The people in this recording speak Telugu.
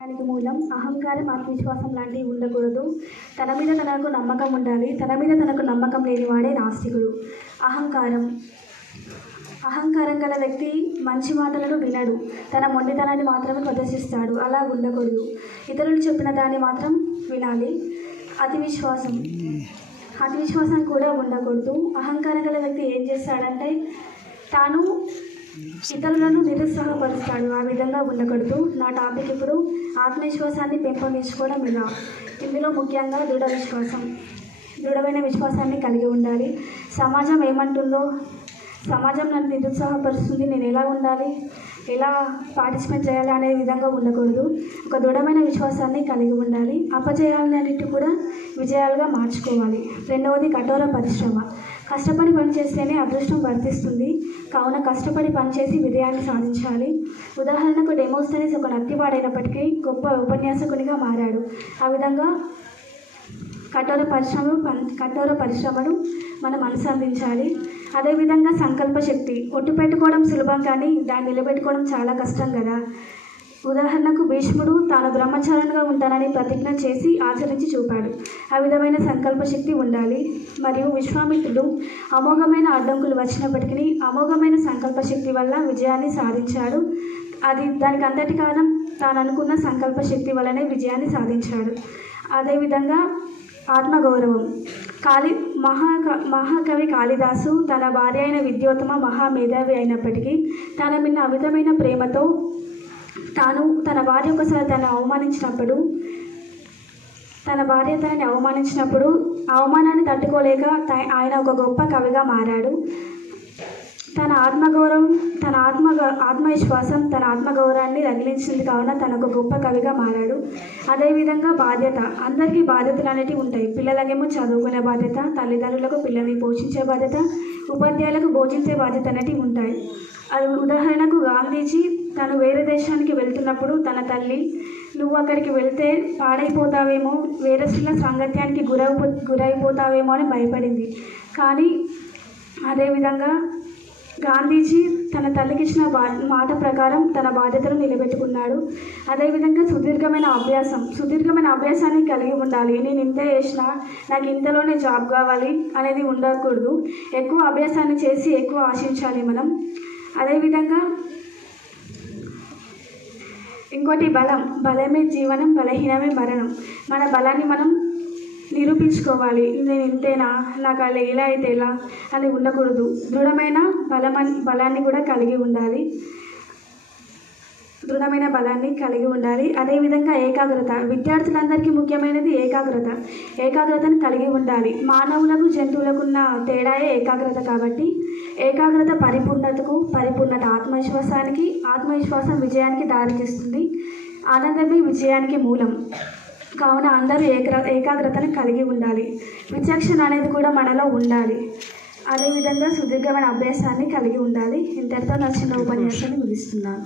దానికి మూలం అహంకారం, ఆత్మవిశ్వాసం లాంటివి ఉండకూడదు. తన మీద తనకు నమ్మకం ఉండాలి. తన మీద తనకు నమ్మకం లేనివాడే నాస్తికుడు. అహంకారం గల వ్యక్తి మంచి మాటలను వినడు. తన మొండితనాన్ని మాత్రమే ప్రదర్శిస్తాడు. అలా ఉండకూడదు. ఇతరులు చెప్పిన దాన్ని మాత్రం వినాలి. అతివిశ్వాసం కూడా ఉండకూడదు. అహంకారం గల వ్యక్తి ఏం చేస్తాడంటే తాను ఇతరులను నిరుత్సాహపరుస్తాడు. ఆ విధంగా ఉండకూడదు. నా టాపిక్ ఇప్పుడు ఆత్మవిశ్వాసాన్ని పెంపొందించుకోవడం ఎలా. ఇందులో ముఖ్యంగా దృఢమైన విశ్వాసాన్ని కలిగి ఉండాలి. సమాజం ఏమంటుందో, సమాజం నన్ను నిరుత్సాహపరుస్తుంది, నేను ఎలా ఉండాలి, ఎలా పార్టిసిపేట్ చేయాలి అనే విధంగా ఉండకూడదు. ఒక దృఢమైన విశ్వాసాన్ని కలిగి ఉండాలి. అపజయాలన్నిటి కూడా విజయాలుగా మార్చుకోవాలి. రెండవది కఠోర పరిశ్రమ. కష్టపడి పనిచేస్తేనే అదృష్టం వర్తిస్తుంది. కావున కష్టపడి పనిచేసి విజయాన్ని సాధించాలి. ఉదాహరణకు డెమోస్తనీస్ ఒక నత్తివాడైనప్పటికీ గొప్ప ఉపన్యాసకునిగా మారాడు. ఆ విధంగా కఠోర పరిశ్రమను మనం అనుసరించాలి. అదేవిధంగా సంకల్ప శక్తి. ఒట్టు పెట్టుకోవడం సులభం, కానీ దాన్ని నిలబెట్టుకోవడం చాలా కష్టం కదా. ఉదాహరణకు భీష్ముడు తాను బ్రహ్మచారిగా ఉంటానని ప్రతిజ్ఞ చేసి ఆచరించి చూపాడు. ఆ విధమైన సంకల్ప శక్తి ఉండాలి. మరియు విశ్వామిత్రుడు అమోఘమైన అడ్డంకులు వచ్చినప్పటికీ అమోఘమైన సంకల్ప శక్తి వల్ల విజయాన్ని సాధించాడు. దానికి అంతటి కారణం తాను అనుకున్న సంకల్ప శక్తి వల్లనే విజయాన్ని సాధించాడు. అదేవిధంగా ఆత్మగౌరవం. మహాకవి కాళిదాసు తన భార్య అయిన విద్యోత్తమ మహామేధావి అయినప్పటికీ తన మీద అమితమైన ప్రేమతో తన భార్య ఒకసారి తనని అవమానించినప్పుడు అవమానాన్ని తట్టుకోలేక ఆయన ఒక గొప్ప కవిగా మారాడు. తన ఆత్మవిశ్వాసం తన ఆత్మగౌరవాన్ని రగిలించింది. కావున తన ఒక గొప్ప కవిగా మారాడు. అదేవిధంగా బాధ్యత. అందరికీ బాధ్యతలు అనేటివి ఉంటాయి. పిల్లలకేమో చదువుకునే బాధ్యత, తల్లిదండ్రులకు పిల్లల్ని పోషించే బాధ్యత, ఉపాధ్యాయులకు బోధించే బాధ్యత అనేటివి ఉంటాయి. అది ఉదాహరణకు గాంధీజీ తను వేరే దేశానికి వెళ్తున్నప్పుడు తన తల్లి, నువ్వు అక్కడికి వెళ్తే పాడైపోతావేమో, వేరే స్త్రీల సాంగత్యానికి గురైపోతావేమో అని భయపడింది. కానీ అదేవిధంగా గాంధీజీ తన తల్లికి ఇచ్చిన మాట ప్రకారం తన బాధ్యతను నిలబెట్టుకున్నాడు. అదేవిధంగా సుదీర్ఘమైన అభ్యాసాన్ని కలిగి ఉండాలి. నేను ఇంత చేసినా నాకు ఇంతలోనే జాబ్ కావాలి అనేది ఉండకూడదు. ఎక్కువ అభ్యాసాన్ని చేసి ఎక్కువ ఆశించాలి మనం. అదేవిధంగా ఇంకోటి బలమే జీవనం, బలహీనమే మరణం. మన బలాన్ని మనం నిరూపించుకోవాలి. నేను ఇంతేనా, నాకు అలా ఎలా అయితే ఎలా అని ఉండకూడదు. దృఢమైన బలాన్ని కూడా కలిగి ఉండాలి. అదేవిధంగా ఏకాగ్రత. విద్యార్థులందరికీ ముఖ్యమైనది ఏకాగ్రతను కలిగి ఉండాలి. మానవులకు జంతువులకున్న తేడాయే ఏకాగ్రత. కాబట్టి ఏకాగ్రత పరిపూర్ణత ఆత్మవిశ్వాసం విజయానికి దారితీస్తుంది. ఆనందమే విజయానికి మూలం. కావున అందరూ ఏకాగ్రతను కలిగి ఉండాలి. విచక్షణ అనేది కూడా మనలో ఉండాలి. అదేవిధంగా సుదీర్ఘమైన అభ్యాసాన్ని కలిగి ఉండాలి. ఇంతటితో నా చిన్న ఉపన్యాసాన్ని ముగిస్తున్నాను.